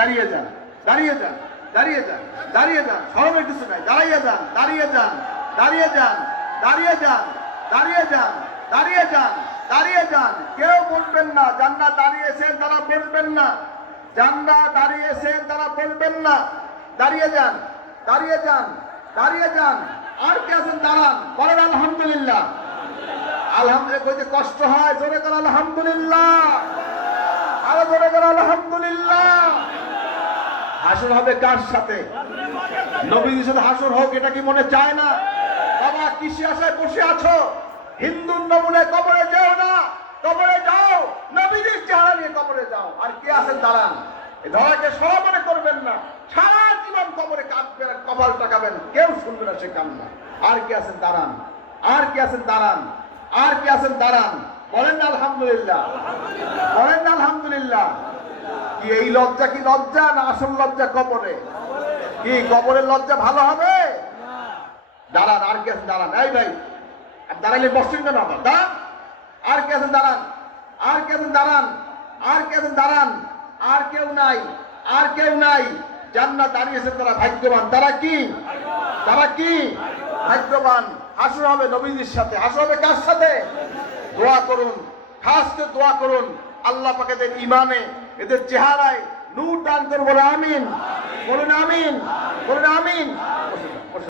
দাঁড়িয়ে যান, দাঁড়িয়ে যান, দাঁড়িয়ে যান, দাঁড়িয়ে যান, শরমের কিছু নাই, দাঁড়িয়ে যান, দাঁড়িয়ে যান, দাঁড়িয়ে যান, দাঁড়িয়ে যান, দাঁড়িয়ে যান, দাঁড়িয়ে যান, দাঁড়িয়ে যান। কেউ বলবেন না জান্নাত দাঁড়িয়েছেন তারা বলবেন না, জান্নাত দাঁড়িয়েছেন তারা বলবেন না। দাঁড়িয়ে যান, দাঁড়িয়ে যান, দাঁড়িয়ে যান। আর কে আছেন দাঁড়ান, বলেন আলহামদুলিল্লাহ। আলহামদুলিল্লাহ কইতে কষ্ট হয়, জোরে কর আলহামদুলিল্লাহ, আরো জোরে কর আলহামদুলিল্লাহ। হাসর হবে কার সাথে? নবীর সাথে হাসর হোক, এটা কি মনে চায় না? বাবা কিসে আশায় বসে আছো? হিন্দুর নমুনে কবরে যাও না, কবরে যাও নবীর চেহারা নিয়ে কবরে যাও। আর কি আছেন দাঁড়ান, এই ধরাকে সমানে করবেন না, সারা জীবন কবরে কাঁদবেন, কপাল টাকাবেন, কেউ শুনবে না সে কান্না। আর কি আছেন দাঁড়ান, আর কি আছেন দাঁড়ান, আর কি আছেন দাঁড়ান। বলেন না আলহামদুলিল্লাহ, বলেন না আলহামদুলিল্লাহ। কি এই লজ্জা কি লজ্জা না আসল লজ্জা কবরে? কি কবরের লজ্জা ভালো হবে? দাঁড়ান, আর কি আছেন দাঁড়ান। এই ভাই দাঁড়াইলে বসছেন কেন আবার? দাঁড়ান, আর কি আছেন দাঁড়ান, আর কি আছেন দাঁড়ান, আর কি আছেন দাঁড়ান। আর কেউ নাই, আর কেউ নাই। জান্নাত দাঁড়িয়েছে তারা ভাগ্যবান। তারা কি? তারা কি ভাগ্যবান? হাসর হবে নবীজির সাথে। হাসর হবে কার সাথে? দোয়া করুন, খাস করে দোয়া করুন আল্লাহ পাক এদের ইমানে, এদের চেহারায় নূর দান করুন। বলে আমিন, বলুন আমিন, বলুন আমিন।